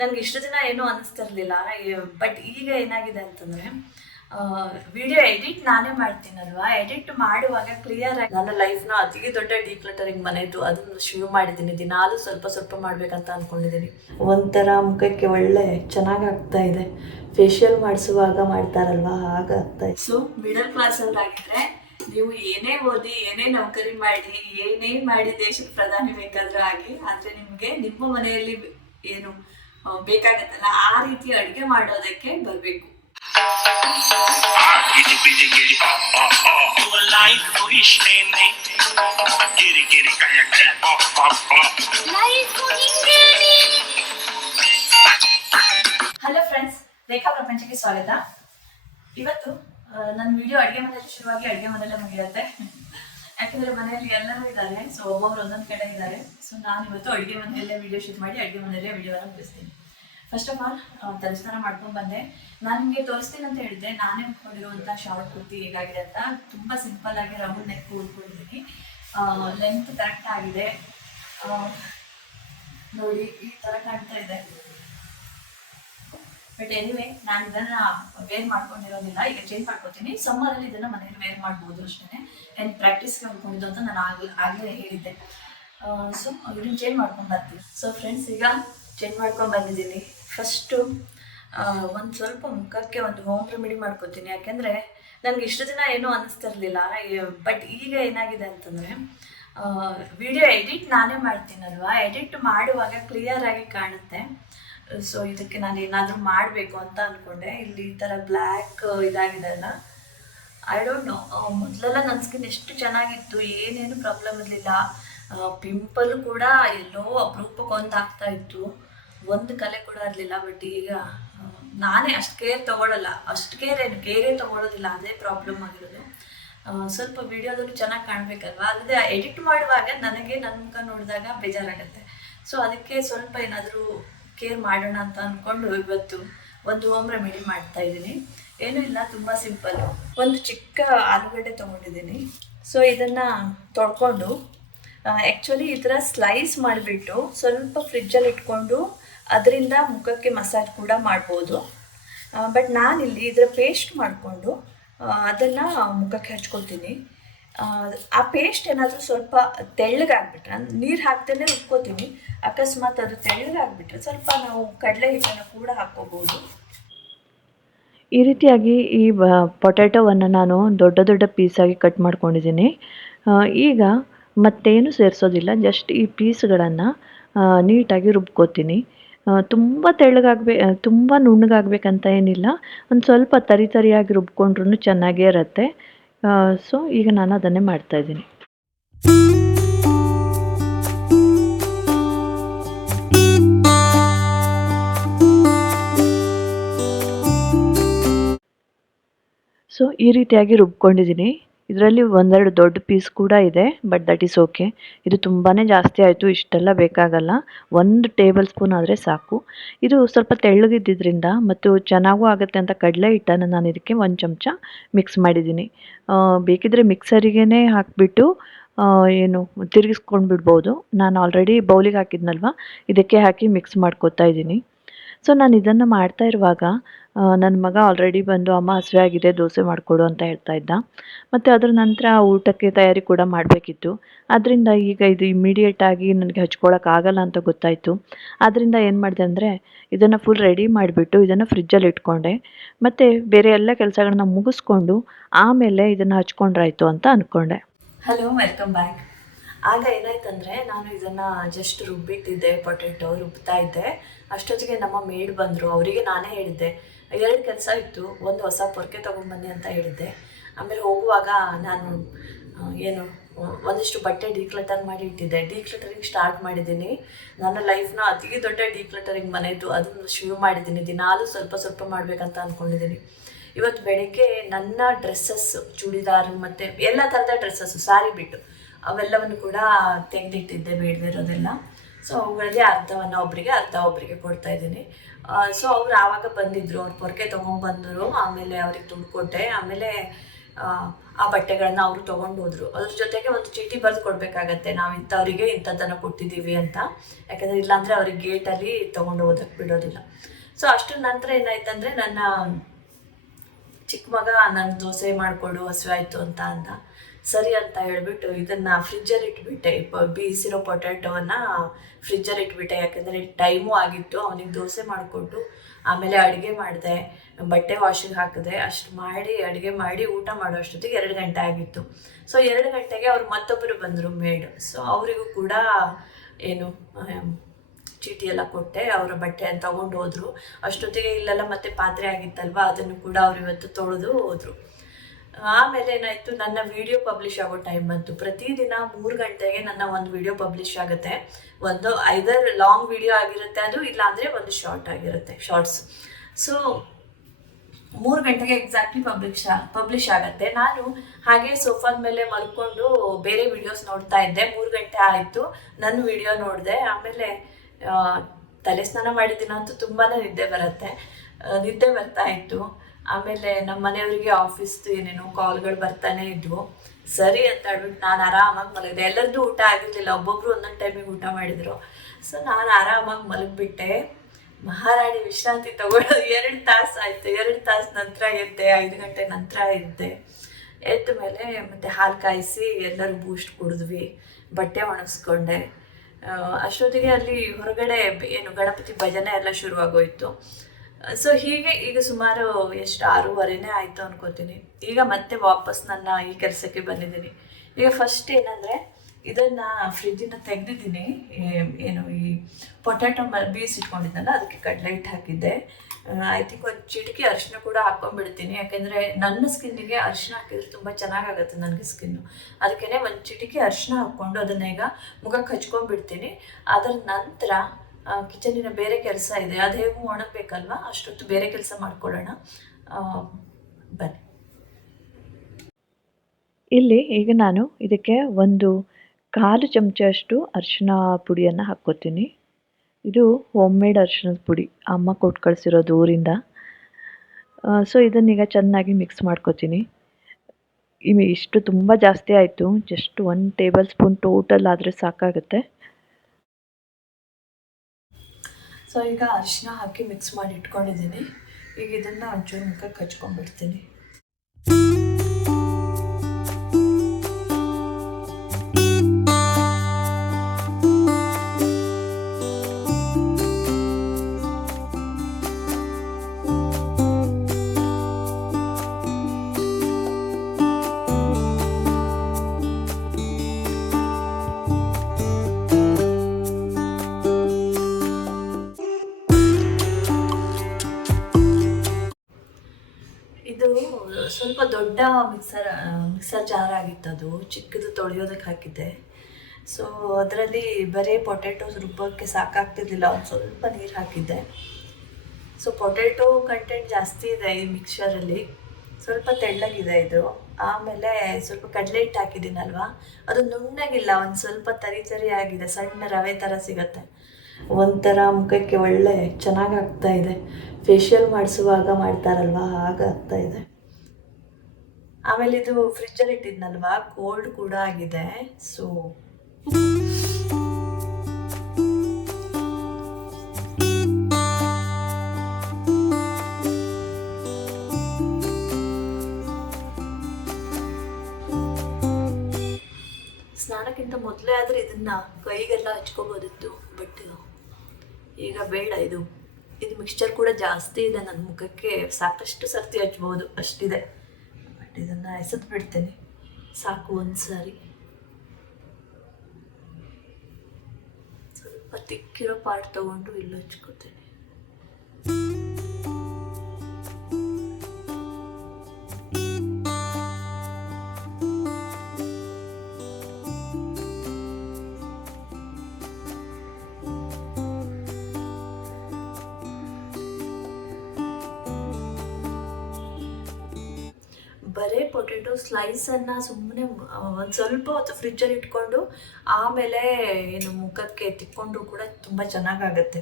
ನನಗೆ ಇಷ್ಟು ದಿನ ಏನೂ ಅನ್ನಿಸ್ತಿರ್ಲಿಲ್ಲ. ಬಟ್ ಈಗ ಏನಾಗಿದೆ ಅಂತಂದರೆ ವಿಡಿಯೋ ಎಡಿಟ್ ನಾನೇ ಮಾಡ್ತೀನಲ್ವಾ, ಎಡಿಟ್ ಮಾಡುವಾಗ ಕ್ಲಿಯರ್ ಆಗಿ ನನ್ನ ಲೈಫ್ನ ಅತಿ ದೊಡ್ಡ ಡೀಕ್ಲಟರಿಂಗ್ ಮನೆಯದು ಅದನ್ನು ಶುರು ಮಾಡಿದ್ದೀನಿ. ದಿನಾಲು ಸ್ವಲ್ಪ ಸ್ವಲ್ಪ ಮಾಡ್ಬೇಕಂತ ಅಂದ್ಕೊಂಡಿದ್ದೀನಿ. ಒಂಥರ ಮುಖಕ್ಕೆ ಒಳ್ಳೆ ಚೆನ್ನಾಗಿ ಆಗ್ತಾ ಇದೆ. ಫೇಶಿಯಲ್ ಮಾಡಿಸುವಾಗ ಮಾಡ್ತಾರಲ್ವಾ ಹಾಗಾಗ್ತಾ ಇದೆ. ಸೊ ಮಿಡಲ್ ಕ್ಲಾಸಲ್ಲಿ ಆಗಿದ್ರೆ ನೀವು ಏನೇ ಓದಿ ಏನೇ ನೌಕರಿ ಮಾಡಿ ಏನೇ ಮಾಡಿ ದೇಶದ ಪ್ರಧಾನಿ ಬೇಕಾದ್ರೂ ಆಗಿ, ಆದರೆ ನಿಮಗೆ ನಿಮ್ಮ ಮನೆಯಲ್ಲಿ ಏನು ಬೇಕಾಗತ್ತಲ್ಲ ಆ ರೀತಿ ಅಡುಗೆ ಮಾಡೋದಕ್ಕೆ ಬರಬೇಕು. ಹಲೋ ಫ್ರೆಂಡ್ಸ್, ರೇಖಾ ಪ್ರಪಂಚಕ್ಕೆ ಸ್ವಾಗತ. ಇವತ್ತು ನನ್ನ ವಿಡಿಯೋ ಅಡುಗೆ ಮನೆಯಲ್ಲಿ ಶುರುವಾಗಿ ಅಡುಗೆ ಮನೆಯಲ್ಲೇ ಮುಗಿಯುತ್ತೆ. ಯಾಕಂದರೆ ಮನೆಯಲ್ಲಿ ಎಲ್ಲರೂ ಇದ್ದಾರೆ. ಸೊ ಒಬ್ಬೊಬ್ರು ಒಂದೊಂದು ಕಡೆ ಇದ್ದಾರೆ. ಸೊ ನಾನು ಇವತ್ತು ಅಡುಗೆ ಮನೆಯಲ್ಲೇ ವಿಡಿಯೋ ಶೂಟ್ ಮಾಡಿ ಅಡುಗೆ ಮನೆಯಲ್ಲೇ ವಿಡಿಯೋನ ಮುಗಿಸ್ತೀನಿ. ಫಸ್ಟ್ ಆಫ್ ಆಲ್ ತಲೆಸ್ನಾನ ಮಾಡ್ಕೊಂಡು ಬಂದೆ. ನಾನು ನಿಮಗೆ ತೋರಿಸ್ತೀನಿ ಅಂತ ಹೇಳಿದ್ದೆ. ನಾನೇ ಉಟ್ಕೊಂಡಿರುವಂಥ ಶಾರ್ಟ್ ಕುರ್ತಿ ಹೇಗಾಗಿದೆ ಅಂತ. ತುಂಬ ಸಿಂಪಲ್ ಆಗಿ ರೌಂಡ್ ನೆಕ್ ಉಟ್ಕೊಂಡಿದ್ದೀನಿ. ಲೆಂತ್ ಕರೆಕ್ಟ್ ಆಗಿದೆ ನೋಡಿ, ಈ ಥರ ಕಾಣ್ತಾ ಇದೆ. ಬಟ್ ಎನಿವೆ ನಾನು ಇದನ್ನು ವೇರ್ ಮಾಡ್ಕೊಂಡಿರೋದಿಲ್ಲ, ಈಗ ಚೇಂಜ್ ಮಾಡ್ಕೊತೀನಿ. ಸಮ್ಮರಲ್ಲಿ ಇದನ್ನು ಮನೇಲಿ ವೇರ್ ಮಾಡ್ಬೋದು ಅಷ್ಟೇ. ಏನು ಪ್ರಾಕ್ಟೀಸ್ಗೆ ಉಟ್ಕೊಂಡಿದ್ದು ಅಂತ ನಾನು ಆಗಲೇ ಹೇಳಿದ್ದೆ. ಸೊ ಇದನ್ನು ಚೇಂಜ್ ಮಾಡ್ಕೊಂಡು ಬರ್ತೀನಿ. ಸೊ ಫ್ರೆಂಡ್ಸ್, ಈಗ ಚೇಂಜ್ ಮಾಡ್ಕೊಂಡು ಬಂದಿದ್ದೀನಿ. ಫಸ್ಟು ಒಂದು ಸ್ವಲ್ಪ ಮುಖಕ್ಕೆ ಒಂದು ಹೋಮ್ ರೆಮಿಡಿ ಮಾಡ್ಕೊತೀನಿ. ಯಾಕೆಂದರೆ ನನಗೆ ಇಷ್ಟು ದಿನ ಏನೂ ಅನ್ನಿಸ್ತಿರ್ಲಿಲ್ಲ. ಬಟ್ ಈಗ ಏನಾಗಿದೆ ಅಂತಂದರೆ ವಿಡಿಯೋ ಎಡಿಟ್ ನಾನೇ ಮಾಡ್ತೀನಲ್ವಾ, ಎಡಿಟ್ ಮಾಡುವಾಗ ಕ್ಲಿಯರ್ ಆಗಿ ಕಾಣುತ್ತೆ. ಸೊ ಇದಕ್ಕೆ ನಾನು ಏನಾದರೂ ಮಾಡಬೇಕು ಅಂತ ಅಂದ್ಕೊಂಡೆ. ಇಲ್ಲಿ ಈ ಥರ ಬ್ಲ್ಯಾಕ್ ಇದಾಗಿದೆ ಅಲ್ಲ, ಐ ಡೋಂಟ್ ನೋ. ಮೊದಲೆಲ್ಲ ನನ್ನ ಸ್ಕಿನ್ ಎಷ್ಟು ಚೆನ್ನಾಗಿತ್ತು, ಏನೇನು ಪ್ರಾಬ್ಲಮ್ ಇರಲಿಲ್ಲ. ಪಿಂಪಲ್ ಕೂಡ ಎಲ್ಲೋ ಅಪರೂಪಕ್ಕೆ ಒಂದು ಆಗ್ತಾ ಇತ್ತು, ಒಂದು ಕಲೆ ಕೂಡ ಇರಲಿಲ್ಲ. ಬಟ್ ಈಗ ನಾನೇ ಅಷ್ಟು ಕೇರ್ ತೊಗೊಳ್ಳಲ್ಲ, ಅಷ್ಟು ಕೇರೇ ತೊಗೊಳ್ಳೋದಿಲ್ಲ. ಅದೇ ಪ್ರಾಬ್ಲಮ್ ಆಗಿರೋದು. ಸ್ವಲ್ಪ ವೀಡಿಯೋದಲ್ಲೂ ಚೆನ್ನಾಗಿ ಕಾಣಬೇಕಲ್ವ, ಅಲ್ಲದೆ ಎಡಿಟ್ ಮಾಡುವಾಗ ನನಗೆ ನನ್ನ ಮುಖ ನೋಡಿದಾಗ ಬೇಜಾರಾಗುತ್ತೆ. ಸೊ ಅದಕ್ಕೆ ಸ್ವಲ್ಪ ಏನಾದರೂ ಕೇರ್ ಮಾಡೋಣ ಅಂತ ಅಂದ್ಕೊಂಡು ಇವತ್ತು ಒಂದು ಹೋಮ್ ರೆಮಿಡಿ ಮಾಡ್ತಾ ಇದ್ದೀನಿ. ಏನೂ ಇಲ್ಲ, ತುಂಬ ಸಿಂಪಲ್ಲು. ಒಂದು ಚಿಕ್ಕ ಆಲೂಗಡ್ಡೆ ತೊಗೊಂಡಿದ್ದೀನಿ. ಸೊ ಇದನ್ನು ತೊಳ್ಕೊಂಡು ಆ್ಯಕ್ಚುಲಿ ಈ ಥರ ಸ್ಲೈಸ್ ಮಾಡಿಬಿಟ್ಟು ಸ್ವಲ್ಪ ಫ್ರಿಜ್ಜಲ್ಲಿ ಇಟ್ಕೊಂಡು ಅದರಿಂದ ಮುಖಕ್ಕೆ ಮಸಾಜ್ ಕೂಡ ಮಾಡ್ಬೋದು. ಬಟ್ ನಾನಿಲ್ಲಿ ಇದರ ಪೇಸ್ಟ್ ಮಾಡಿಕೊಂಡು ಅದನ್ನು ಮುಖಕ್ಕೆ ಹಚ್ಕೊತೀನಿ. ಆ ಪೇಸ್ಟ್ ಏನಾದರೂ ಸ್ವಲ್ಪ ತೆಳ್ಳಗಾಗ್ಬಿಟ್ರೆ, ನೀರು ಹಾಕ್ತೇನೆ ರುಬ್ಕೋತೀನಿ. ಅಕಸ್ಮಾತ್ ಅದು ತೆಳ್ಳಗಾಗ್ಬಿಟ್ರೆ ಸ್ವಲ್ಪ ನಾವು ಕಡಲೆ ಹಿಟ್ಟನ್ನು ಕೂಡ ಹಾಕ್ಕೋಬೋದು. ಈ ರೀತಿಯಾಗಿ ಈ ಪೊಟ್ಯಾಟೋವನ್ನು ನಾನು ದೊಡ್ಡ ದೊಡ್ಡ ಪೀಸಾಗಿ ಕಟ್ ಮಾಡ್ಕೊಂಡಿದ್ದೀನಿ. ಈಗ ಮತ್ತೇನು ಸೇರಿಸೋದಿಲ್ಲ, ಜಸ್ಟ್ ಈ ಪೀಸ್ಗಳನ್ನು ನೀಟಾಗಿ ರುಬ್ಕೋತೀನಿ. ತುಂಬ ತುಂಬ ನುಣ್ಣಗಾಗಬೇಕಂತ ಏನಿಲ್ಲ, ಒಂದು ಸ್ವಲ್ಪ ತರಿಯಾಗಿ ರುಬ್ಕೊಂಡ್ರೂ ಚೆನ್ನಾಗೇ ಇರುತ್ತೆ. ಸೊ ಈಗ ನಾನು ಅದನ್ನೇ ಮಾಡ್ತಾಯಿದ್ದೀನಿ. ಸೊ ಈ ರೀತಿಯಾಗಿ ರುಬ್ಕೊಂಡಿದ್ದೀನಿ. ಇದರಲ್ಲಿ ಒಂದೆರಡು ದೊಡ್ಡ ಪೀಸ್ ಕೂಡ ಇದೆ, ಬಟ್ ದಟ್ ಈಸ್ ಓಕೆ. ಇದು ತುಂಬಾ ಜಾಸ್ತಿ ಆಯಿತು, ಇಷ್ಟೆಲ್ಲ ಬೇಕಾಗಲ್ಲ. 1 ಟೇಬಲ್ ಸ್ಪೂನ್ ಆದರೆ ಸಾಕು. ಇದು ಸ್ವಲ್ಪ ತೆಳ್ಳಗಿದ್ದರಿಂದ ಮತ್ತು ಚೆನ್ನಾಗೂ ಆಗುತ್ತೆ ಅಂತ ಕಡಲೆ ಹಿಟ್ಟನ್ನು ನಾನು ಇದಕ್ಕೆ 1 ಚಮಚ ಮಿಕ್ಸ್ ಮಾಡಿದ್ದೀನಿ. ಬೇಕಿದ್ದರೆ ಮಿಕ್ಸರಿಗೇ ಹಾಕಿಬಿಟ್ಟು ತಿರುಗಿಸ್ಕೊಂಡು ಬಿಡ್ಬೋದು. ನಾನು ಆಲ್ರೆಡಿ ಬೌಲಿಗೆ ಹಾಕಿದ್ನಲ್ವ, ಇದಕ್ಕೆ ಹಾಕಿ ಮಿಕ್ಸ್ ಮಾಡ್ಕೊತಾ ಇದ್ದೀನಿ. ಸೊ ನಾನು ಇದನ್ನು ಮಾಡ್ತಾ ಇರುವಾಗ ನನ್ನ ಮಗ ಆಲ್ರೆಡಿ ಬಂದು ಅಮ್ಮ ಹಸಿವೆ ಆಗಿದೆ, ದೋಸೆ ಮಾಡಿಕೊಡು ಅಂತ ಹೇಳ್ತಾ ಇದ್ದ. ಮತ್ತು ಅದರ ನಂತರ ಊಟಕ್ಕೆ ತಯಾರಿ ಕೂಡ ಮಾಡಬೇಕಿತ್ತು. ಆದ್ದರಿಂದ ಈಗ ಇದು ಇಮ್ಮಿಡಿಯೇಟಾಗಿ ನನಗೆ ಹಚ್ಕೊಳ್ಳೋಕ್ಕಾಗಲ್ಲ ಅಂತ ಗೊತ್ತಾಯಿತು. ಆದ್ದರಿಂದ ಏನು ಮಾಡಿದೆ ಅಂದರೆ ಇದನ್ನು ಫುಲ್ ರೆಡಿ ಮಾಡಿಬಿಟ್ಟು ಇದನ್ನು ಫ್ರಿಜ್ಜಲ್ಲಿ ಇಟ್ಕೊಂಡೆ. ಮತ್ತು ಬೇರೆ ಎಲ್ಲ ಕೆಲಸಗಳನ್ನ ಮುಗಿಸ್ಕೊಂಡು ಆಮೇಲೆ ಇದನ್ನು ಹಚ್ಕೊಂಡ್ರಾಯ್ತು ಅಂತ ಅಂದ್ಕೊಂಡೆ. Hello, welcome back. ಆಗ ಏನಾಯ್ತಂದರೆ ನಾನು ಇದನ್ನು ಜಸ್ಟ್ ರುಬ್ಬಿಟ್ಟಿದ್ದೆ, ಪೊಟ್ಯಾಟೊ ರುಬ್ತಾ ಇದ್ದೆ. ಅಷ್ಟೊತ್ತಿಗೆ ನಮ್ಮ ಮೇಡ್ ಬಂದರು. ಅವರಿಗೆ ನಾನೇ ಹೇಳಿದ್ದೆ 2 ಕೆಲಸ ಇತ್ತು. ಒಂದು ಹೊಸ ಪೊರ್ಕೆ ತೊಗೊಂಡ್ಬನ್ನಿ ಅಂತ ಹೇಳಿದ್ದೆ. ಆಮೇಲೆ ಹೋಗುವಾಗ ನಾನು ಒಂದಿಷ್ಟು ಬಟ್ಟೆ ಡೀಕ್ಲಟರ್ ಮಾಡಿ ಇಟ್ಟಿದ್ದೆ. ಡೀಕ್ಲಟರಿಂಗ್ ಸ್ಟಾರ್ಟ್ ಮಾಡಿದ್ದೀನಿ. ನನ್ನ ಲೈಫ್ನ ಅತಿ ದೊಡ್ಡ ಡೀಕ್ಲಟರಿಂಗ್ ಮನೆಯದು ಅದನ್ನು ಶುರು ಮಾಡಿದ್ದೀನಿ. ದಿನಾಲು ಸ್ವಲ್ಪ ಸ್ವಲ್ಪ ಮಾಡಬೇಕಂತ ಅಂದ್ಕೊಂಡಿದ್ದೀನಿ. ಇವತ್ತು ಬೆಳಗ್ಗೆ ನನ್ನ ಡ್ರೆಸ್ಸಸ್, ಚೂಡಿದಾರ್ ಮತ್ತು ಎಲ್ಲ ಥರದ ಡ್ರೆಸ್ಸಸ್ಸು, ಸ್ಯಾರಿ ಬಿಟ್ಟು ಅವೆಲ್ಲವನ್ನು ಕೂಡ ತೆಗೆದಿಟ್ಟಿದ್ದೆ, ಬೇಡದಿರೋದೆಲ್ಲ. ಸೊ ಅವುಗಳಿಗೆ ಅರ್ಧವನ್ನು ಒಬ್ಬರಿಗೆ ಕೊಡ್ತಾಯಿದ್ದೀನಿ. ಸೊ ಅವ್ರು ಆವಾಗ ಬಂದಿದ್ದರು, ಅವ್ರು ಪೊರ್ಕೆ ತೊಗೊಂಡ್ಬಂದರು. ಆಮೇಲೆ ಅವ್ರಿಗೆ ದುಡ್ಡು ಕೊಟ್ಟೆ. ಆಮೇಲೆ ಆ ಬಟ್ಟೆಗಳನ್ನ ಅವರು ತೊಗೊಂಡು ಹೋದ್ರು. ಅದ್ರ ಜೊತೆಗೆ ಒಂದು ಚೀಟಿ ಬರೆದು ಕೊಡಬೇಕಾಗತ್ತೆ, ನಾವು ಇಂಥವರಿಗೆ ಇಂಥದ್ದನ್ನು ಕೊಟ್ಟಿದ್ದೀವಿ ಅಂತ. ಯಾಕಂದರೆ ಇಲ್ಲಾಂದರೆ ಅವ್ರಿಗೆ ಗೇಟಲ್ಲಿ ತೊಗೊಂಡು ಹೋದಕ್ಕೆ ಬಿಡೋದಿಲ್ಲ. ಸೊ ಅಷ್ಟರ ನಂತರ ಏನಾಯ್ತಂದರೆ, ನನ್ನ ಚಿಕ್ಕ ಮಗ ನಂಗೆ ದೋಸೆ ಮಾಡಿಕೊಡು ಹಸಿವಾಯಿತು ಅಂತ ಅಂದ. ಸರಿ ಅಂತ ಹೇಳಿಬಿಟ್ಟು ಇದನ್ನು ಫ್ರಿಜ್ಜಲ್ಲಿ ಇಟ್ಬಿಟ್ಟೆ. ಬೇಯಿಸಿರೋ ಪೊಟ್ಯಾಟೋವನ್ನು ಫ್ರಿಜ್ಜಲ್ಲಿ ಇಟ್ಬಿಟ್ಟೆ, ಯಾಕಂದರೆ ಟೈಮು ಆಗಿತ್ತು. ಅವನಿಗೆ ದೋಸೆ ಮಾಡಿಕೊಟ್ಟು ಆಮೇಲೆ ಅಡುಗೆ ಮಾಡಿದೆ, ಬಟ್ಟೆ ವಾಶಿಗೆ ಹಾಕಿದೆ. ಅಷ್ಟು ಮಾಡಿ ಅಡುಗೆ ಮಾಡಿ ಊಟ ಮಾಡೋ ಅಷ್ಟೊತ್ತಿಗೆ 2 ಗಂಟೆ ಆಗಿತ್ತು. ಸೊ 2 ಗಂಟೆಗೆ ಅವ್ರು ಮತ್ತೊಬ್ಬರು ಬಂದರು, ಮೇಡ್. ಸೊ ಅವರಿಗೂ ಕೂಡ ಏನು ಚೀಟಿ ಎಲ್ಲ ಕೊಟ್ಟೆ, ಅವರ ಬಟ್ಟೆ ಅಂತ ತೊಗೊಂಡು ಹೋದರು. ಅಷ್ಟೊತ್ತಿಗೆ ಇಲ್ಲೆಲ್ಲ ಮತ್ತೆ ಪಾತ್ರೆ ಆಗಿತ್ತಲ್ವ, ಅದನ್ನು ಕೂಡ ಅವ್ರು ಇವತ್ತು ತೊಳೆದು ಹೋದರು. ಆಮೇಲೆ ಏನಾಯಿತು, ನನ್ನ ವಿಡಿಯೋ ಪಬ್ಲಿಷ್ ಆಗೋ ಟೈಮ್ ಬಂತು. ಪ್ರತಿದಿನ 3 ಗಂಟೆಗೆ ನನ್ನ ಒಂದು ವಿಡಿಯೋ ಪಬ್ಲಿಷ್ ಆಗುತ್ತೆ. ಒಂದು ಐದರ್ ಲಾಂಗ್ ವಿಡಿಯೋ ಆಗಿರುತ್ತೆ ಅದು, ಇಲ್ಲಾಂದರೆ ಒಂದು ಶಾರ್ಟ್ ಆಗಿರುತ್ತೆ, ಶಾರ್ಟ್ಸ್. ಸೊ 3 ಗಂಟೆಗೆ ಎಕ್ಸಾಕ್ಟ್ಲಿ ಪಬ್ಲಿಷ್ ಆಗುತ್ತೆ. ನಾನು ಹಾಗೆ ಸೋಫಾದ ಮೇಲೆ ಮಲ್ಕೊಂಡು ಬೇರೆ ವಿಡಿಯೋಸ್ ನೋಡ್ತಾ ಇದ್ದೆ. 3 ಗಂಟೆ ಆಯಿತು, ನನ್ನ ವಿಡಿಯೋ ನೋಡಿದೆ. ಆಮೇಲೆ ತಲೆ ಸ್ನಾನ ಮಾಡಿದ್ದೀನಂತೂ ತುಂಬಾ ನಿದ್ದೆ ಬರ್ತಾ ಇತ್ತು. ಆಮೇಲೆ ನಮ್ಮ ಮನೆಯವರಿಗೆ ಆಫೀಸ್ದು ಏನೇನೋ ಕಾಲ್ಗಳು ಬರ್ತಾನೆ ಇದ್ವು. ಸರಿ ಅಂತ ಹೇಳ್ಬಿಟ್ಟು ನಾನು ಆರಾಮಾಗಿ ಮಲಗಿದೆ. ಎಲ್ಲರದ್ದು ಊಟ ಆಗಿರಲಿಲ್ಲ, ಒಬ್ಬೊಬ್ರು ಒಂದೊಂದು ಟೈಮಿಗೆ ಊಟ ಮಾಡಿದರು. ಸೊ ನಾನು ಆರಾಮಾಗಿ ಮಲಗಿಬಿಟ್ಟೆ. ಮಹಾರಾಣಿ ವಿಶ್ರಾಂತಿ ತಗೊಳ್ಳೋದು 2 ತಾಸು ಆಯಿತು. 2 ತಾಸು ನಂತರ ಎದ್ದೆ, 5 ಗಂಟೆ ನಂತರ ಎದ್ದ ಮೇಲೆ ಮತ್ತೆ ಹಾಲು ಕಾಯಿಸಿ ಎಲ್ಲರೂ ಬೂಸ್ಟ್ ಕುಡಿದ್ವಿ, ಬಟ್ಟೆ ಒಣಗಿಸ್ಕೊಂಡೆ. ಅಷ್ಟೊತ್ತಿಗೆ ಅಲ್ಲಿ ಹೊರಗಡೆ ಏನು ಗಣಪತಿ ಭಜನೆ ಎಲ್ಲ ಶುರುವಾಗೋಯಿತು. ಸೊ ಹೀಗೆ ಈಗ ಸುಮಾರು 6:30 ಆಯಿತು ಅನ್ಕೋತೀನಿ. ಈಗ ಮತ್ತೆ ವಾಪಸ್ ನನ್ನ ಈ ಕೆಲಸಕ್ಕೆ ಬಂದಿದ್ದೀನಿ. ಈಗ ಫಸ್ಟ್ ಏನಂದರೆ, ಇದನ್ನು ಫ್ರಿಜ್ಜಿನ ತೆಗೆದಿದ್ದೀನಿ. ಏನು ಈ ಪೊಟ್ಯಾಟೊ ಬೇಯಿಸಿಟ್ಕೊಂಡಿದ್ದಲ್ಲ, ಅದಕ್ಕೆ ಕಡಲೆ ಹಿಟ್ಟು ಹಾಕಿದ್ದೆ. ಐ ಥಿಂಕ್ ಒಂದು ಚಿಟಿಕೆ ಅರಿಶಿನ ಕೂಡ ಹಾಕ್ಕೊಂಡ್ಬಿಡ್ತೀನಿ, ಯಾಕೆಂದರೆ ನನ್ನ ಸ್ಕಿನ್ನಿಗೆ ಅರಿಶಿನ ಹಾಕಿದ್ರೆ ತುಂಬ ಚೆನ್ನಾಗಾಗುತ್ತೆ ನನಗೆ ಸ್ಕಿನ್ನು. ಅದಕ್ಕೇ ಒಂದು ಚಿಟಿಕೆ ಅರಿಶಿನ ಹಾಕ್ಕೊಂಡು ಅದನ್ನ ಈಗ ಮುಖಕ್ಕೆ ಹಚ್ಕೊಂಡ್ಬಿಡ್ತೀನಿ. ಅದರ ನಂತರ ಕಿಚನಿನ ಬೇರೆ ಕೆಲಸ ಇದೆ, ಅದು ಹೇಗೂ ಒಣಗಬೇಕಲ್ವ, ಅಷ್ಟೊತ್ತು ಬೇರೆ ಕೆಲಸ ಮಾಡ್ಕೊಳ್ಳೋಣ. ಬನ್ನಿ. ಇಲ್ಲಿ ಈಗ ನಾನು ಇದಕ್ಕೆ 1/4 ಚಮಚಷ್ಟು ಅರಿಶಿನ ಪುಡಿಯನ್ನು ಹಾಕ್ಕೋತೀನಿ. ಇದು ಹೋಮ್ ಮೇಡ್ ಅರಿಶಿನದ ಪುಡಿ, ಅಮ್ಮ ಕೊಟ್ಟು ಕಳಿಸಿರೋದು ಊರಿಂದ. ಸೊ ಇದನ್ನೀಗ ಚೆನ್ನಾಗಿ ಮಿಕ್ಸ್ ಮಾಡ್ಕೋತೀನಿ. ಇಷ್ಟು ತುಂಬ ಜಾಸ್ತಿ ಆಯಿತು, ಜಸ್ಟ್ 1 ಟೇಬಲ್ ಸ್ಪೂನ್ ಟೋಟಲ್ ಆದರೆ ಸಾಕಾಗುತ್ತೆ. ಸೊ ಈಗ ಅರಿಶಿನ ಹಾಕಿ ಮಿಕ್ಸ್ ಮಾಡಿ ಇಟ್ಕೊಂಡಿದ್ದೀನಿ. ಈಗ ಇದನ್ನು ಒಂಚೂರು ಮುಖಕ್ಕೆ ಹಚ್ಕೊಂಡ್ಬಿಡ್ತೀನಿ. ಇದು ಸ್ವಲ್ಪ ದೊಡ್ಡ ಮಿಕ್ಸರ್ ಜಾರ್ ಆಗಿತ್ತು, ಅದು ಚಿಕ್ಕದು ತೊಳೆಯೋದಕ್ಕೆ ಹಾಕಿದ್ದೆ. ಸೊ ಅದರಲ್ಲಿ ಬರೀ ಪೊಟ್ಯಾಟೋಸ್ ರುಬ್ಬೋಕ್ಕೆ ಸಾಕಾಗ್ತಿರ್ಲಿಲ್ಲ, ಒಂದು ಸ್ವಲ್ಪ ನೀರು ಹಾಕಿದ್ದೆ. ಸೊ ಪೊಟ್ಯಾಟೊ ಕಂಟೆಂಟ್ ಜಾಸ್ತಿ ಇದೆ ಈ ಮಿಕ್ಸರಲ್ಲಿ, ಸ್ವಲ್ಪ ತೆಳ್ಳಗಿದೆ ಇದು. ಆಮೇಲೆ ಸ್ವಲ್ಪ ಕಡಲೆ ಹಿಟ್ಟು ಹಾಕಿದ್ದೀನಲ್ವ, ಅದು ನುಣ್ಣಗಿಲ್ಲ, ಒಂದು ಸ್ವಲ್ಪ ತರಿ ಆಗಿದೆ, ಸಣ್ಣ ರವೆ ಥರ ಸಿಗುತ್ತೆ. ಒಂಥರ ಮುಖಕ್ಕೆ ಒಳ್ಳೆ ಚೆನ್ನಾಗಿ ಆಗ್ತಾ ಇದೆ. ಫೇಶಿಯಲ್ ಮಾಡಿಸುವಾಗ ಮಾಡ್ತಾರಲ್ವ, ಹಾಗಾಗ್ತಾ ಇದೆ. ಆಮೇಲೆ ಇದು ಫ್ರಿಜ್ಜಲ್ಲಿ ಇಟ್ಟಿದ್ನಲ್ವ, ಕೋಲ್ಡ್ ಕೂಡ ಆಗಿದೆ. ಸೊ ಸ್ನಾನಕ್ಕಿಂತ ಮೊದಲೇ ಆದರೆ ಇದನ್ನು ಕೈಗೆಲ್ಲ ಹಚ್ಕೋಬೋದಿತ್ತು, ಬಟ್ ಈಗ ಬೇಡ. ಇದು ಮಿಕ್ಸ್ಚರ್ ಕೂಡ ಜಾಸ್ತಿ ಇದೆ, ನನ್ನ ಮುಖಕ್ಕೆ ಸಾಕಷ್ಟು ಸರ್ತಿ ಹಚ್ಬೋದು ಅಷ್ಟಿದೆ. ಬಟ್ ಇದನ್ನು ಎಸೆದು ಬಿಡ್ತೇನೆ, ಸಾಕು ಒಂದು ಸಾರಿ. ಸ್ವಲ್ಪ ತಿಕ್ಕಿರೋ ಪಾರ್ಟ್ ತೊಗೊಂಡು ಇಲ್ಲಿ ಹಚ್ಕೋತೇನೆ. ಬರೀ ಪೊಟ್ಯಾಟೊ ಸ್ಲೈಸನ್ನು ಸುಮ್ಮನೆ ಒಂದು ಸ್ವಲ್ಪ ಹೊತ್ತು ಫ್ರಿಜ್ಜಲ್ಲಿ ಇಟ್ಕೊಂಡು ಆಮೇಲೆ ಏನು ಮುಖಕ್ಕೆ ತಿಕ್ಕೊಂಡ್ರು ಕೂಡ ತುಂಬ ಚೆನ್ನಾಗಾಗತ್ತೆ.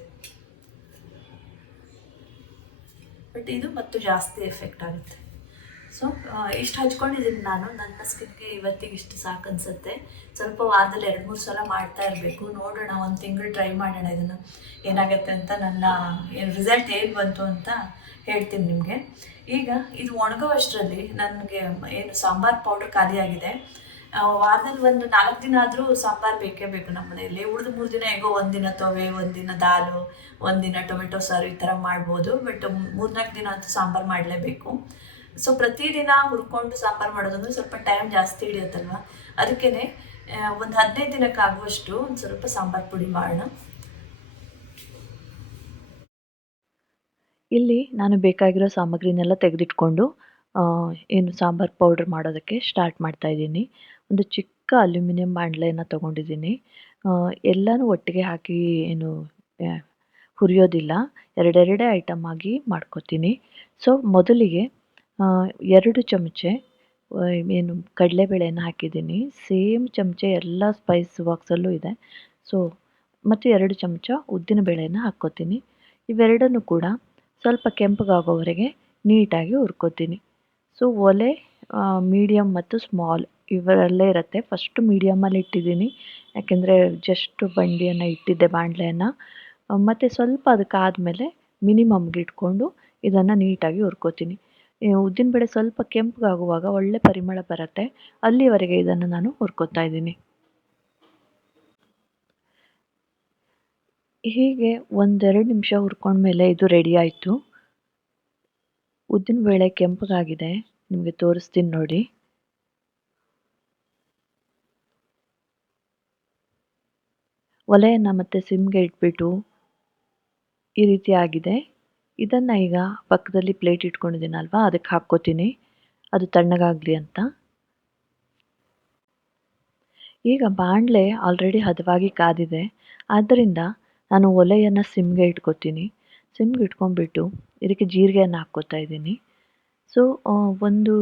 ಬಟ್ ಇದು ಮತ್ತು ಜಾಸ್ತಿ ಎಫೆಕ್ಟ್ ಆಗುತ್ತೆ. ಸೊ ಇಷ್ಟು ಹಚ್ಕೊಂಡಿದ್ದೀನಿ ನಾನು. ನನ್ನ ಸ್ಕಿನ್ಗೆ ಇವತ್ತಿಗೆ ಇಷ್ಟು ಸಾಕು ಅನಿಸುತ್ತೆ. ಸ್ವಲ್ಪ ವಾರದಲ್ಲಿ 2-3 ಸಲ ಮಾಡ್ತಾ ಇರಬೇಕು. ನೋಡೋಣ, ಒಂದು ತಿಂಗಳು ಟ್ರೈ ಮಾಡೋಣ ಇದನ್ನು, ಏನಾಗುತ್ತೆ ಅಂತ. ನನ್ನ ರಿಸಲ್ಟ್ ಏನು ಬಂತು ಅಂತ ಹೇಳ್ತೀನಿ ನಿಮಗೆ. ಈಗ ಇದು ಒಣಗೋ ಅಷ್ಟರಲ್ಲಿ ನನಗೆ ಏನು ಸಾಂಬಾರು ಪೌಡ್ರ್ ಖಾಲಿಯಾಗಿದೆ. ವಾರದಲ್ಲಿ ಒಂದು 4 ದಿನ ಆದರೂ ಸಾಂಬಾರು ಬೇಕೇ ಬೇಕು ನಮ್ಮ ಮನೆಯಲ್ಲಿ. ಉಳಿದು 3 ದಿನ ಹೇಗೋ ಒಂದಿನ ತೊವೆ, ಒಂದಿನ ದಾಲು, ಒಂದಿನ ಟೊಮೆಟೊ ಸಾರು ಈ ಥರ ಮಾಡ್ಬೋದು. ಬಟ್ 3-4 ದಿನ ಅಂತೂ ಸಾಂಬಾರು ಮಾಡಲೇಬೇಕು. ಸೊ ಪ್ರತಿದಿನ ಹುರ್ಕೊಂಡು ಸಾಂಬಾರು ಮಾಡೋದಂದ್ರೆ ಸ್ವಲ್ಪ ಟೈಮ್ ಜಾಸ್ತಿ ಹಿಡಿಯುತ್ತಲ್ವ. ಅದಕ್ಕೇ ಒಂದು 15 ದಿನಕ್ಕಾಗುವಷ್ಟು ಒಂದು ಸ್ವಲ್ಪ ಸಾಂಬಾರು ಪುಡಿ ಮಾಡೋಣ. ಇಲ್ಲಿ ನಾನು ಬೇಕಾಗಿರೋ ಸಾಮಗ್ರಿನೆಲ್ಲ ತೆಗೆದಿಟ್ಕೊಂಡು ಏನು ಸಾಂಬಾರು ಪೌಡ್ರ್ ಮಾಡೋದಕ್ಕೆ ಸ್ಟಾರ್ಟ್ ಮಾಡ್ತಾ ಇದ್ದೀನಿ. ಒಂದು ಚಿಕ್ಕ ಅಲ್ಯೂಮಿನಿಯಂ ಬಾಣಲೆಯನ್ನು ತೊಗೊಂಡಿದ್ದೀನಿ. ಎಲ್ಲನೂ ಒಟ್ಟಿಗೆ ಹಾಕಿ ಏನು ಹುರಿಯೋದಿಲ್ಲ, ಎರಡೆರಡೇ ಐಟಮ್ ಆಗಿ ಮಾಡ್ಕೋತೀನಿ. ಸೊ ಮೊದಲಿಗೆ 2 ಚಮಚೆ ಏನು ಕಡಲೆಬೇಳೆಯನ್ನು ಹಾಕಿದ್ದೀನಿ. ಸೇಮ್ ಚಮಚೆ ಎಲ್ಲ ಸ್ಪೈಸ್ ಬಾಕ್ಸಲ್ಲೂ ಇದೆ. ಸೊ ಮತ್ತು 2 ಚಮಚ ಉದ್ದಿನ ಬೇಳೆಯನ್ನು ಹಾಕ್ಕೋತೀನಿ. ಇವೆರಡನ್ನೂ ಕೂಡ ಸ್ವಲ್ಪ ಕೆಂಪಗಾಗೋವರೆಗೆ ನೀಟಾಗಿ ಹುರ್ಕೋತೀನಿ. ಸೊ ಒಲೆ ಮೀಡಿಯಮ್ ಮತ್ತು ಸ್ಮಾಲ್ ಇವರಲ್ಲೇ ಇರುತ್ತೆ. ಫಸ್ಟು ಮೀಡಿಯಮಲ್ಲಿ ಇಟ್ಟಿದ್ದೀನಿ, ಯಾಕೆಂದರೆ ಜಸ್ಟ್ ಬಂಡಿಯನ್ನು ಇಟ್ಟಿದ್ದೆ ಬಾಣಲೆಯನ್ನು. ಮತ್ತು ಸ್ವಲ್ಪ ಅದಕ್ಕಾದಮೇಲೆ ಮಿನಿಮಮ್ಗೆ ಇಟ್ಕೊಂಡು ಇದನ್ನು ನೀಟಾಗಿ ಹುರ್ಕೋತೀನಿ. ಉದ್ದಿನಬೇಳೆ ಸ್ವಲ್ಪ ಕೆಂಪಗಾಗುವಾಗ ಒಳ್ಳೆ ಪರಿಮಳ ಬರುತ್ತೆ. ಅಲ್ಲಿವರೆಗೆ ಇದನ್ನು ನಾನು ಹುರ್ಕೋತಾ ಇದ್ದೀನಿ. ಹೀಗೆ 1-2 ನಿಮಿಷ ಹುರ್ಕೊಂಡ್ಮೇಲೆ ಇದು ರೆಡಿ ಆಯಿತು. ಉದ್ದಿನಬೇಳೆ ಕೆಂಪಗಾಗಿದೆ, ನಿಮಗೆ ತೋರಿಸ್ತೀನಿ ನೋಡಿ. ಒಲೆಯನ್ನು ಮತ್ತೆ ಸಿಮ್ಗೆ ಇಟ್ಬಿಟ್ಟು ಈ ರೀತಿ ಆಗಿದೆ. ಇದನ್ನು ಈಗ ಪಕ್ಕದಲ್ಲಿ ಪ್ಲೇಟ್ ಇಟ್ಕೊಂಡಿದ್ದೀನಲ್ವಾ, ಅದಕ್ಕೆ ಹಾಕ್ಕೋತೀನಿ, ಅದು ತಣ್ಣಗಾಗಲಿ ಅಂತ. ಈಗ ಬಾಣಲೆ ಆಲ್ರೆಡಿ ಹದವಾಗಿ ಕಾದಿದೆ, ಆದ್ದರಿಂದ ನಾನು ಒಲೆಯನ್ನು ಸಿಮ್ಗೆ ಇಟ್ಕೋತೀನಿ. ಸಿಮ್ಗೆ ಇಟ್ಕೊಂಡ್ಬಿಟ್ಟು ಇದಕ್ಕೆ ಜೀರಿಗೆಯನ್ನು ಹಾಕ್ಕೋತಾ ಇದ್ದೀನಿ. ಸೊ ಒಂದು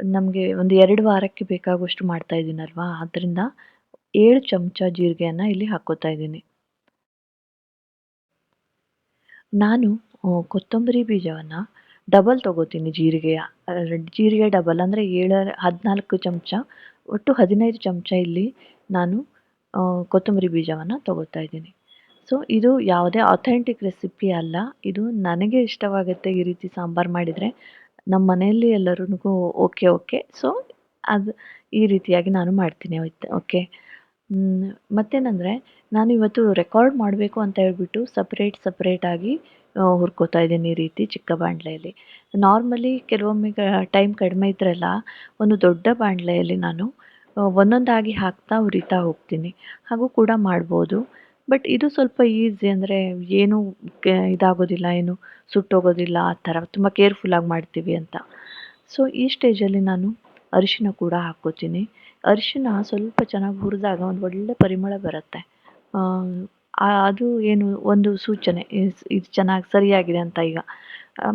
ನಮಗೆ ಒಂದು 2 ವಾರಕ್ಕೆ ಬೇಕಾಗುವಷ್ಟು ಮಾಡ್ತಾ ಇದ್ದೀನಲ್ವಾ, ಆದ್ದರಿಂದ 7 ಚಮಚ ಜೀರಿಗೆಯನ್ನು ಇಲ್ಲಿ ಹಾಕ್ಕೋತಾ ಇದ್ದೀನಿ. ನಾನು ಕೊತ್ತಂಬರಿ ಬೀಜವನ್ನು ಡಬಲ್ ತೊಗೋತೀನಿ. ಜೀರಿಗೆ ಡಬಲ್ ಅಂದರೆ 14 ಚಮಚ, ಒಟ್ಟು 15 ಚಮಚ ಇಲ್ಲಿ ನಾನು ಕೊತ್ತಂಬರಿ ಬೀಜವನ್ನು ತೊಗೋತಾ ಇದ್ದೀನಿ. ಸೊ ಇದು ಯಾವುದೇ ಅಥೆಂಟಿಕ್ ರೆಸಿಪಿ ಅಲ್ಲ, ಇದು ನನಗೆ ಇಷ್ಟವಾಗುತ್ತೆ ಈ ರೀತಿ ಸಾಂಬಾರು ಮಾಡಿದರೆ. ನಮ್ಮ ಮನೆಯಲ್ಲಿ ಎಲ್ಲರಿಗೂ ಓಕೆ. ಸೊ ಅದು ಈ ರೀತಿಯಾಗಿ ನಾನು ಮಾಡ್ತೀನಿ. ಓಕೆ. ಮತ್ತೇನಂದರೆ, ನಾನು ಇವತ್ತು ರೆಕಾರ್ಡ್ ಮಾಡಬೇಕು ಅಂತ ಹೇಳ್ಬಿಟ್ಟು ಸಪ್ರೇಟಾಗಿ ಹುರ್ಕೋತಾ ಇದ್ದೀನಿ ಈ ರೀತಿ ಚಿಕ್ಕ ಬಾಣಲೆಯಲ್ಲಿ. ನಾರ್ಮಲಿ ಕೆಲವೊಮ್ಮೆ ಟೈಮ್ ಕಡಿಮೆ ಇದ್ರೆಲ್ಲ ಒಂದು ದೊಡ್ಡ ಬಾಣಲೆಯಲ್ಲಿ ನಾನು ಒಂದೊಂದಾಗಿ ಹಾಕ್ತಾ ಹುರಿತಾ ಹೋಗ್ತೀನಿ. ಹಾಗೂ ಕೂಡ ಮಾಡ್ಬೋದು. ಬಟ್ ಇದು ಸ್ವಲ್ಪ ಈಸಿ, ಅಂದರೆ ಏನೂ ಇದಾಗೋದಿಲ್ಲ, ಏನು ಸುಟ್ಟೋಗೋದಿಲ್ಲ, ಆ ಥರ ತುಂಬ ಕೇರ್ಫುಲ್ಲಾಗಿ ಮಾಡ್ತೀವಿ ಅಂತ. ಸೊ ಈ ಸ್ಟೇಜಲ್ಲಿ ನಾನು ಅರಿಶಿನ ಕೂಡ ಹಾಕ್ಕೋತೀನಿ. ಅರಿಶಿನ ಸ್ವಲ್ಪ ಚೆನ್ನಾಗಿ ಹುರಿದಾಗ ಒಂದು ಒಳ್ಳೆ ಪರಿಮಳ ಬರುತ್ತೆ. ಅದು ಏನು ಒಂದು ಸೂಚನೆ, ಇದು ಚೆನ್ನಾಗಿ ಸರಿಯಾಗಿದೆ ಅಂತ ಈಗ.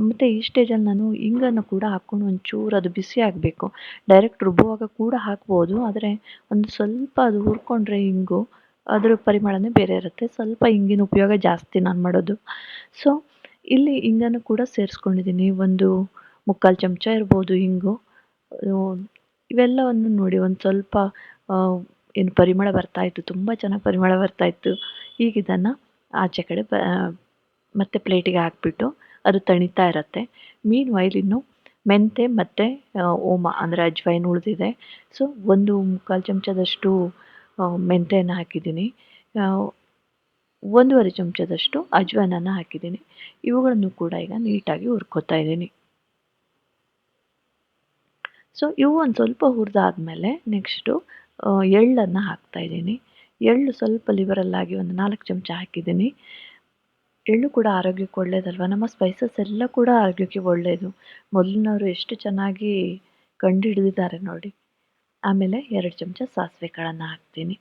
ಮತ್ತು ಈ ಸ್ಟೇಜಲ್ಲಿ ನಾನು ಇಂಗನ್ನು ಕೂಡ ಹಾಕ್ಕೊಂಡು ಒಂಚೂರು ಅದು ಬಿಸಿ ಆಗಬೇಕು. ಡೈರೆಕ್ಟ್ ರುಬ್ಬುವಾಗ ಕೂಡ ಹಾಕ್ಬೋದು, ಆದರೆ ಒಂದು ಸ್ವಲ್ಪ ಅದು ಹುರ್ಕೊಂಡ್ರೆ ಇಂಗು ಅದರ ಪರಿಮಳನೇ ಬೇರೆ ಇರುತ್ತೆ. ಸ್ವಲ್ಪ ಇಂಗಿನ ಉಪಯೋಗ ಜಾಸ್ತಿ ನಾನು ಮಾಡೋದು. ಸೊ ಇಲ್ಲಿ ಇಂಗನ್ನು ಕೂಡ ಸೇರಿಸ್ಕೊಂಡಿದ್ದೀನಿ. ಒಂದು 3/4 ಚಮಚ ಇರ್ಬೋದು ಇಂಗು. ಇವೆಲ್ಲವನ್ನು ನೋಡಿ ಒಂದು ಸ್ವಲ್ಪ ಏನು ಪರಿಮಳ ಬರ್ತಾಯಿತ್ತು, ತುಂಬ ಚೆನ್ನಾಗಿ ಪರಿಮಳ ಬರ್ತಾಯಿತ್ತು. ಈಗ ಇದನ್ನು ಆಚೆ ಕಡೆ ಮತ್ತೆ ಪ್ಲೇಟಿಗೆ ಹಾಕಿಬಿಟ್ಟು ಅದು ತಣಿತಾ ಇರುತ್ತೆ. ಮೀನ್ ವೈಲ್ ಇನ್ನು ಮೆಂತೆ ಮತ್ತು ಓಮ ಅಂದರೆ ಅಜ್ವೈನ್ ಉಳಿದಿದೆ. ಸೊ 1/4 ಚಮಚದಷ್ಟು ಮೆಂತೆಯನ್ನು ಹಾಕಿದ್ದೀನಿ. 1/2 ಚಮಚದಷ್ಟು ಅಜ್ವೈನನ್ನು ಹಾಕಿದ್ದೀನಿ. ಇವುಗಳನ್ನು ಕೂಡ ಈಗ ನೀಟಾಗಿ ಹುರ್ಕೋತಾ ಇದ್ದೀನಿ. ಸೊ ಇವು ಒಂದು ಸ್ವಲ್ಪ ಹುರಿದಾದ್ಮೇಲೆ ನೆಕ್ಸ್ಟು ಎಳ್ಳನ್ನು ಹಾಕ್ತಾಯಿದ್ದೀನಿ. ಎಳ್ಳು ಸ್ವಲ್ಪ ಲಿಬರಲ್ಲಾಗಿ ಒಂದು 4 ಚಮಚ ಹಾಕಿದ್ದೀನಿ. ಎಳ್ಳು ಕೂಡ ಆರೋಗ್ಯಕ್ಕೆ ಒಳ್ಳೆಯದಲ್ವ. ನಮ್ಮ ಸ್ಪೈಸಸ್ ಎಲ್ಲ ಕೂಡ ಆರೋಗ್ಯಕ್ಕೆ ಒಳ್ಳೆಯದು. ಮೊದಲಿನವರು ಎಷ್ಟು ಚೆನ್ನಾಗಿ ಕಂಡುಹಿಡಿದಿದ್ದಾರೆ ನೋಡಿ. ಆಮೇಲೆ 2 ಚಮಚ ಸಾಸಿವೆ ಕಾಳನ್ನು ಹಾಕ್ತೀನಿ.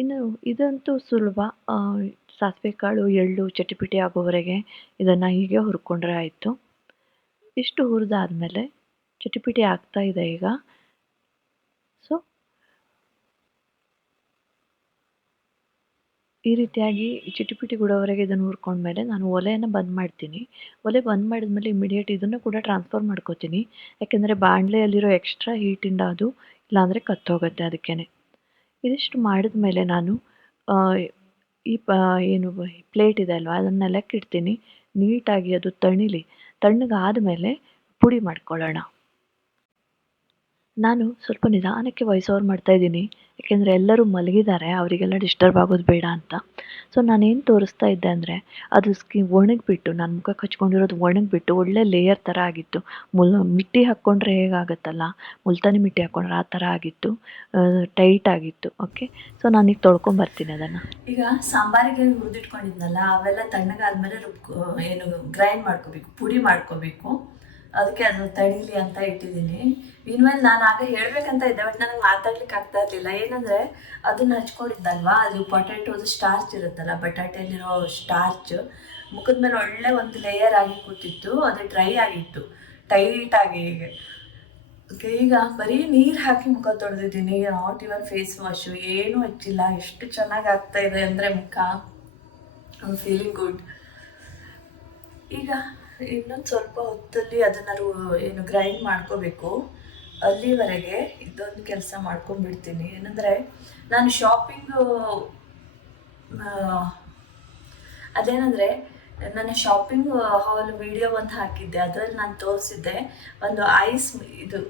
ಇನ್ನು ಇದಂತೂ ಸುಲಭ. ಸಾಸಿವೆ ಕಾಳು ಎಳ್ಳು ಚಟಿಪಿಟಿ ಆಗೋವರೆಗೆ ಇದನ್ನು ಹೀಗೆ ಹುರ್ಕೊಂಡ್ರೆ ಆಯಿತು. ಇಷ್ಟು ಹುರಿದಾದ್ಮೇಲೆ ಚಟಿಪಿಟಿ ಆಗ್ತಾ ಇದೆ ಈಗ. ಸೊ ಈ ರೀತಿಯಾಗಿ ಚಿಟಿಪಿಟಿ ಗುಡೋವರೆಗೆ ಇದನ್ನು ಹುರ್ಕೊಂಡ್ಮೇಲೆ ನಾನು ಒಲೆಯನ್ನು ಬಂದ್ ಮಾಡ್ತೀನಿ. ಒಲೆ ಬಂದ್ ಮಾಡಿದ್ಮೇಲೆ ಇಮಿಡಿಯೇಟ್ ಇದನ್ನು ಕೂಡ ಟ್ರಾನ್ಸ್ಫರ್ ಮಾಡ್ಕೋತೀನಿ. ಯಾಕೆಂದರೆ ಬಾಣಲೆಯಲ್ಲಿರೋ ಎಕ್ಸ್ಟ್ರಾ ಹೀಟಿಂದ ಅದು ಇಲ್ಲಾಂದರೆ ಕತ್ತೋಗುತ್ತೆ ಅದಕ್ಕೇನೆ. ಇದಿಷ್ಟು ಮಾಡಿದ್ಮೇಲೆ ನಾನು ಈ ಏನು ಪ್ಲೇಟ್ ಇದೆ ಅಲ್ವಾ ಅದನ್ನು ನೆಲಕ್ಕಿಡ್ತೀನಿ. ನೀಟಾಗಿ ಅದು ತಣಿಲಿ. ತಣ್ಣಗಾದ್ಮೇಲೆ ಪುಡಿ ಮಾಡ್ಕೊಳ್ಳೋಣ. ನಾನು ಸ್ವಲ್ಪ ನಿಧಾನಕ್ಕೆ ವಾಯ್ಸ್ ಓವರ್ ಮಾಡ್ತಾ ಇದ್ದೀನಿ. ಯಾಕೆಂದರೆ ಎಲ್ಲರೂ ಮಲಗಿದ್ದಾರೆ, ಅವರಿಗೆಲ್ಲ ಡಿಸ್ಟರ್ಬ್ ಆಗೋದು ಬೇಡ ಅಂತ. ಸೊ ನಾನೇನು ತೋರಿಸ್ತಾ ಇದ್ದೆ ಅಂದರೆ ಅದು ಒಣಗಿಬಿಟ್ಟು, ನಾನು ಮುಖಕ್ಕೆ ಹಚ್ಕೊಂಡಿರೋದು ಒಣಗಿಬಿಟ್ಟು ಒಳ್ಳೆ ಲೇಯರ್ ಥರ ಆಗಿತ್ತು. ಮಿಟ್ಟಿ ಹಾಕ್ಕೊಂಡ್ರೆ ಹೇಗಾಗುತ್ತಲ್ಲ, ಮುಲ್ತಾನಿ ಮಿಟ್ಟಿ ಹಾಕ್ಕೊಂಡ್ರೆ ಆ ಥರ ಆಗಿತ್ತು. ಟೈಟ್ ಆಗಿತ್ತು. ಓಕೆ, ಸೊ ನಾನೀಗ ತೊಳ್ಕೊಂಬರ್ತೀನಿ ಅದನ್ನು. ಈಗ ಸಾಂಬಾರಿಗೆ ಹುರಿದಿಟ್ಕೊಂಡಿದ್ನಲ್ಲ ಅವೆಲ್ಲ ತಣ್ಣಗಾದ್ಮೇಲೆ ಏನು ಗ್ರೈಂಡ್ ಮಾಡ್ಕೋಬೇಕು, ಪುಡಿ ಮಾಡ್ಕೋಬೇಕು. ಅದಕ್ಕೆ ಅದು ತಡೀಲಿ ಅಂತ ಇಟ್ಟಿದ್ದೀನಿ. ಇನ್ಮೇಲೆ ನಾನು ಆಗ ಹೇಳ್ಬೇಕಂತ ಇದ್ದೆ, ಬಟ್ ನನಗೆ ಮಾತಾಡ್ಲಿಕ್ಕೆ ಆಗ್ತಾ ಇರಲಿಲ್ಲ. ಏನಂದರೆ ಅದನ್ನ ಹಚ್ಕೊಂಡಿದ್ದಲ್ವಾ, ಅದು ಪೊಟ್ಯಾಟೋದು ಸ್ಟಾರ್ಚ್ ಇರುತ್ತಲ್ಲ, ಬಟಾಟೆಯಲ್ಲಿರೋ ಸ್ಟಾರ್ಚ್ ಮುಖದ ಮೇಲೆ ಒಳ್ಳೆ ಒಂದು ಲೇಯರ್ ಆಗಿ ಕೂತಿತ್ತು. ಅದು ಡ್ರೈ ಆಗಿತ್ತು ಟೈಟಾಗಿ. ಓಕೆ, ಈಗ ಬರೀ ನೀರು ಹಾಕಿ ಮುಖ ತೊಳೆದಿದ್ದೀನಿ. ನಾಟ್ ಇವನ್ ಫೇಸ್ ವಾಶು ಏನೂ ಹಚ್ಚಿಲ್ಲ. ಎಷ್ಟು ಚೆನ್ನಾಗಿ ಆಗ್ತಾ ಇದೆ ಅಂದರೆ ಮುಖ, ಫೀಲಿಂಗ್ ಗುಡ್. ಈಗ ಇನ್ನೊಂದು ಸ್ವಲ್ಪ ಹೊತ್ತಲ್ಲಿ ಅದನ್ನು ಏನು ಗ್ರೈಂಡ್ ಮಾಡ್ಕೋಬೇಕು. ಅಲ್ಲಿವರೆಗೆ ಇದೊಂದು ಕೆಲಸ ಮಾಡ್ಕೊಂಡ್ಬಿಡ್ತೀನಿ. ಏನಂದರೆ ನಾನು ಶಾಪಿಂಗು ಅದೇನೆಂದರೆ ನನ್ನ ಶಾಪಿಂಗ್ ಹಾಲ್ ವಿಡಿಯೋ ಒಂದು ಹಾಕಿದ್ದೆ. ಅದರಲ್ಲಿ ನಾನು ತೋರಿಸಿದ್ದೆ ಒಂದು ಐಸ್, ಇದು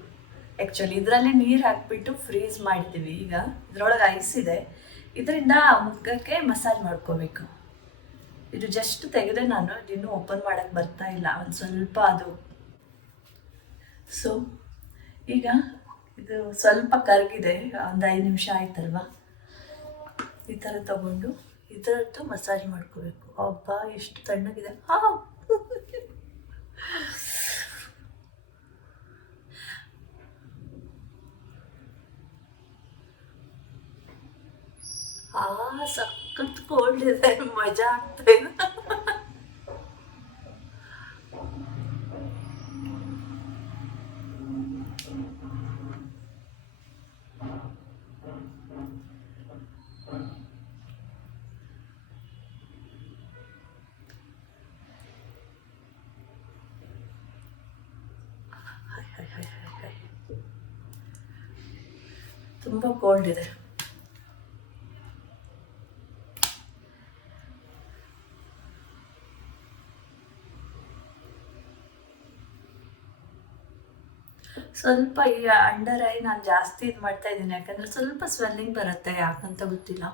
ಆ್ಯಕ್ಚುಲಿ ಇದರಲ್ಲಿ ನೀರು ಹಾಕಿಬಿಟ್ಟು ಫ್ರೀಸ್ ಮಾಡಿದ್ದೀವಿ. ಈಗ ಇದರೊಳಗೆ ಐಸ್ ಇದೆ. ಇದರಿಂದ ಮುಖಕ್ಕೆ ಮಸಾಜ್ ಮಾಡ್ಕೋಬೇಕು. ಇದು ಜಸ್ಟ್ ತೆಗೆದೆ, ನಾನು ಇನ್ನೂ ಓಪನ್ ಮಾಡೋಕ್ಕೆ ಬರ್ತಾ ಇಲ್ಲ, ಒಂದು ಸ್ವಲ್ಪ ಅದು. ಸೊ ಈಗ ಇದು ಸ್ವಲ್ಪ ಕರಗಿದೆ, ಒಂದು 5 ನಿಮಿಷ ಆಯ್ತಲ್ವ. ಈ ಥರ ತಗೊಂಡು ಇದರದ್ದು ಮಸಾಜ್ ಮಾಡ್ಕೋಬೇಕು. ಅಬ್ಬಾ ಎಷ್ಟು ತಣ್ಣಗಿದೆ. ಸಖತ್ ಕೋಲ್ಡ್ ಇದೆ, ಮಜಾ ಆಗ್ತಾ ಇದೆ. ತುಂಬ ಕೋಲ್ಡ್ ಇದೆ. ಸ್ವಲ್ಪ ಈ ಅಂಡರ್ ಐ ನಾನು ಜಾಸ್ತಿ ಇದು ಮಾಡ್ತಾ ಇದ್ದೀನಿ, ಯಾಕಂದರೆ ಸ್ವಲ್ಪ ಸ್ವೆಲ್ಲಿಂಗ್ ಬರುತ್ತೆ, ಯಾಕಂತ ಗೊತ್ತಿಲ್ಲ.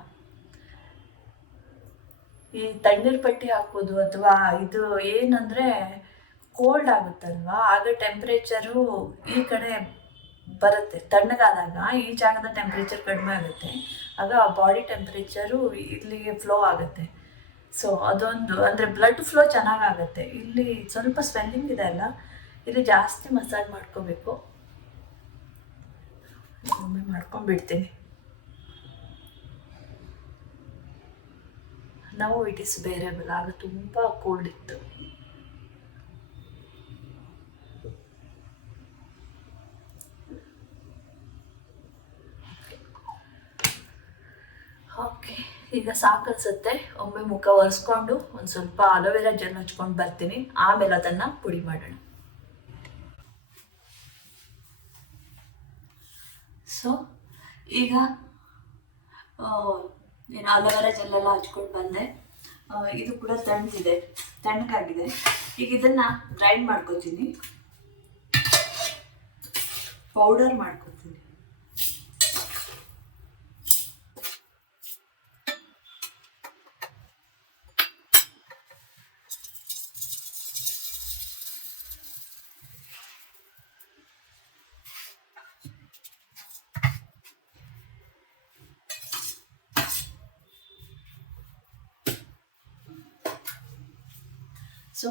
ಈ ತಣ್ಣೀರು ಪಟ್ಟಿ ಹಾಕೋದು ಅಥವಾ ಇದು ಏನಂದರೆ ಕೋಲ್ಡ್ ಆಗುತ್ತಲ್ವಾ, ಆಗ ಟೆಂಪ್ರೇಚರು ಈ ಕಡೆ ಬರುತ್ತೆ. ತಣ್ಣಗಾದಾಗ ಈ ಜಾಗದ ಟೆಂಪ್ರೇಚರ್ ಕಡಿಮೆ ಆಗುತ್ತೆ, ಆಗ ಬಾಡಿ ಟೆಂಪ್ರೇಚರು ಇಲ್ಲಿಗೆ ಫ್ಲೋ ಆಗುತ್ತೆ. ಸೊ ಅದೊಂದು, ಅಂದರೆ ಬ್ಲಡ್ ಫ್ಲೋ ಚೆನ್ನಾಗಾಗುತ್ತೆ. ಇಲ್ಲಿ ಸ್ವಲ್ಪ ಸ್ವೆಲ್ಲಿಂಗ್ ಇದೆ ಅಲ್ಲ, ಇಲ್ಲಿ ಜಾಸ್ತಿ ಮಸಾಜ್ ಮಾಡ್ಕೋಬೇಕು. ಒಮ್ಮೆ ಮಾಡ್ಕೊಂಡ್ಬಿಡ್ತೀನಿ. ನಾವು ಇಟ್ ಇಸ್ ಬೇರೇಬಲ್. ಆಗ ತುಂಬ ಕೋಲ್ಡ್ ಇತ್ತು. ಓಕೆ, ಈಗ ಸಾಕನ್ಸುತ್ತೆ. ಒಮ್ಮೆ ಮುಖ ಒರೆಸ್ಕೊಂಡು ಒಂದು ಸ್ವಲ್ಪ ಅಲೋವೆರಾ ಜೆಲ್ ಹಚ್ಕೊಂಡು ಬರ್ತೀನಿ, ಆಮೇಲೆ ಅದನ್ನು ಪುಡಿ ಮಾಡೋಣ. ಸೊ ಈಗ ಏನು ಅಲೋವೆರಾ ಜೆಲ್ಲೆಲ್ಲ ಹಚ್ಕೊಂಡು ಬಂದೆ. ಇದು ಕೂಡ ತಣ್ಣಗಾಗಿದೆ. ಈಗ ಇದನ್ನು ಗ್ರೈಂಡ್ ಮಾಡ್ಕೋತೀನಿ, ಪೌಡರ್ ಮಾಡ್ಕೋತೀನಿ. ಸೊ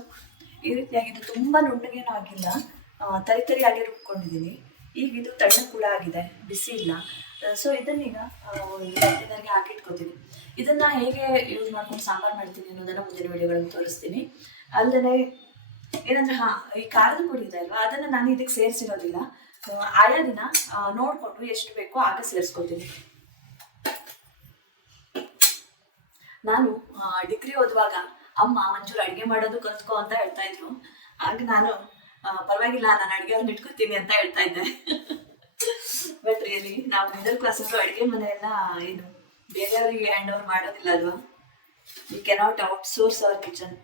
ಈ ರೀತಿಯಾಗಿ ಇದು ತುಂಬ ನುಣ್ಣಗೇನೂ ಆಗಿಲ್ಲ, ತರಿಯಾಗಿ ರುಬ್ಕೊಂಡಿದ್ದೀನಿ. ಈಗ ಇದು ತಣ್ಣಗೆ ಕೂಡ ಆಗಿದೆ, ಬಿಸಿ ಇಲ್ಲ. ಸೊ ಇದನ್ನೀಗ ಕಂಟೈನರ್ಗೆ ಹಾಕಿಟ್ಕೋತೀನಿ. ಇದನ್ನು ಹೇಗೆ ಯೂಸ್ ಮಾಡ್ಕೊಂಡು ಸಾಂಬಾರು ಮಾಡ್ತೀನಿ ಅನ್ನೋದನ್ನು ಮುಂದಿನ ವಿಡಿಯೋಗಳಲ್ಲಿ ತೋರಿಸ್ತೀನಿ. ಅಲ್ಲದೆ ಏನಂದರೆ ಈ ಖಾರದ ಪುಡಿ ಇದೆ ಅಲ್ವಾ, ಅದನ್ನು ನಾನು ಇದಕ್ಕೆ ಸೇರಿಸಿರೋದಿಲ್ಲ. ಆಯಾ ದಿನ ನೋಡಿಕೊಂಡು ಎಷ್ಟು ಬೇಕೋ ಆಗ ಸೇರಿಸ್ಕೊತೀನಿ. ನಾನು ಡಿಗ್ರಿ ಓದುವಾಗ ಅಮ್ಮ ಒಂಚೂರು ಅಡುಗೆ ಮಾಡೋದು ಕಲ್ತ್ಕೊ ಅಂತ ಹೇಳ್ತಾ ಇದ್ರು. ಆಗ ನಾನು ಪರವಾಗಿಲ್ಲ, ನಾನು ಅಡುಗೆ ಇಟ್ಕೋತೀನಿ ಅಂತ ಹೇಳ್ತಾ ಇದ್ದೆ. ಬಟ್ ರಿಯಲಿ ನಾವು ಮಿಡಲ್ ಕ್ಲಾಸ್ ಅವರು ಅಡುಗೆ ಮನೆಯೆಲ್ಲ ಏನು ಬೇರೆಯವರಿಗೆ ಹ್ಯಾಂಡ್ ಓವರ್ ಮಾಡೋದಿಲ್ಲ ಅಲ್ವಾ. We cannot outsource our kitchen.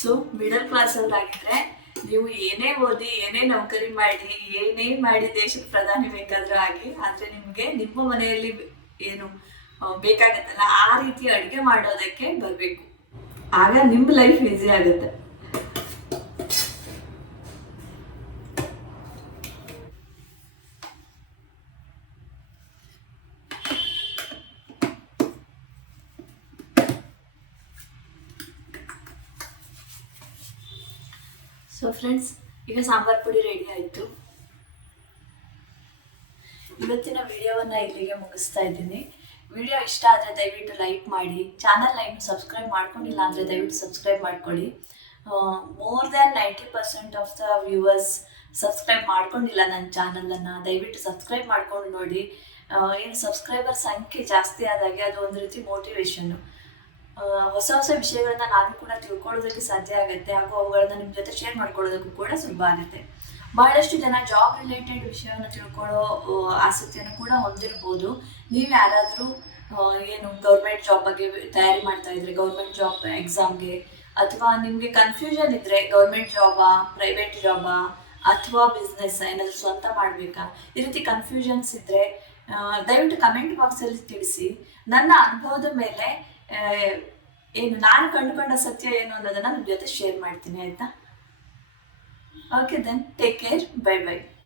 So middle class ಅವರಾಗಿದ್ರೆ ನೀವು ಏನೇ ಓದಿ, ಏನೇ ನೌಕರಿ ಮಾಡಿ, ಏನೇ ಮಾಡಿ ದೇಶದ ಪ್ರಧಾನಿ ಬೇಕಾದ್ರೂ ಆಗಿ, ಆದ್ರೆ ನಿಮ್ಗೆ ನಿಮ್ಮ ಮನೆಯಲ್ಲಿ ಏನು ಬೇಕಾಗತ್ತಲ್ಲ ಆ ರೀತಿ ಅಡುಗೆ ಮಾಡೋದಕ್ಕೆ ಬರಬೇಕು. ಆಗ ನಿಮ್ಮ ಲೈಫ್ ಈಸಿ ಆಗುತ್ತೆ. ಸೊ ಫ್ರೆಂಡ್ಸ್, ಈಗ ಸಾಂಬಾರ್ ಪುಡಿ ರೆಡಿ ಆಯಿತು. ಇವತ್ತಿನ ವಿಡಿಯೋವನ್ನು ಇಲ್ಲಿಗೆ ಮುಗಿಸ್ತಾ ಇದ್ದೀನಿ. ವಿಡಿಯೋ ಇಷ್ಟ ಆದರೆ ದಯವಿಟ್ಟು ಲೈಕ್ ಮಾಡಿ. ಚಾನಲ್ನ ಇನ್ನು ಸಬ್ಸ್ಕ್ರೈಬ್ ಮಾಡ್ಕೊಂಡಿಲ್ಲ ಅಂದರೆ ದಯವಿಟ್ಟು ಸಬ್ಸ್ಕ್ರೈಬ್ ಮಾಡ್ಕೊಳ್ಳಿ. More than 90% of the viewers subscribe ಮಾಡ್ಕೊಂಡಿಲ್ಲ ನನ್ನ ಚಾನಲನ್ನು. ದಯವಿಟ್ಟು ಸಬ್ಸ್ಕ್ರೈಬ್ ಮಾಡ್ಕೊಂಡು ನೋಡಿ. ಏನು ಸಬ್ಸ್ಕ್ರೈಬರ್ ಸಂಖ್ಯೆ ಜಾಸ್ತಿ ಆದಾಗೆ ಅದು ಒಂದು ರೀತಿ ಮೋಟಿವೇಶನ್ನು. ಹೊಸ ಹೊಸ ವಿಷಯಗಳನ್ನ ನಾನು ಕೂಡ ತಿಳ್ಕೊಳ್ಳೋದಕ್ಕೆ ಸಾಧ್ಯ ಆಗುತ್ತೆ, ಹಾಗೂ ಅವುಗಳನ್ನ ನಿಮ್ಮ ಜೊತೆ ಶೇರ್ ಮಾಡ್ಕೊಳ್ಳೋದಕ್ಕೂ ಕೂಡ ಸುಲಭ ಆಗುತ್ತೆ. ಬಹಳಷ್ಟು ಜನ ಜಾಬ್ ರಿಲೇಟೆಡ್ ವಿಷಯವನ್ನು ತಿಳ್ಕೊಳ್ಳೋ ಆಸಕ್ತಿಯನ್ನು ಕೂಡ ಹೊಂದಿರ್ಬೋದು. ನೀವು ಯಾರಾದರೂ ಏನು ಗೌರ್ಮೆಂಟ್ ಜಾಬ್ ಬಗ್ಗೆ ತಯಾರಿ ಮಾಡ್ತಾ ಇದ್ರೆ, ಗೌರ್ಮೆಂಟ್ ಜಾಬ್ ಎಕ್ಸಾಮ್ಗೆ, ಅಥವಾ ನಿಮಗೆ ಕನ್ಫ್ಯೂಷನ್ ಇದ್ದರೆ ಗೌರ್ಮೆಂಟ್ ಜಾಬಾ, ಪ್ರೈವೇಟ್ ಜಾಬಾ, ಅಥವಾ ಬಿಸ್ನೆಸ್ ಏನಾದರೂ ಸ್ವಂತ ಮಾಡಬೇಕಾ, ಈ ರೀತಿ ಕನ್ಫ್ಯೂಷನ್ಸ್ ಇದ್ದರೆ ದಯವಿಟ್ಟು ಕಮೆಂಟ್ ಬಾಕ್ಸಲ್ಲಿ ತಿಳಿಸಿ. ನನ್ನ ಅನುಭವದ ಮೇಲೆ ಏನು ನಾನು ಕಂಡುಕೊಂಡ ಸತ್ಯ ಏನು ಅನ್ನೋದನ್ನು ನಿಮ್ಮ ಜೊತೆ ಶೇರ್ ಮಾಡ್ತೀನಿ, ಆಯಿತಾ? Okay then, take care, bye by.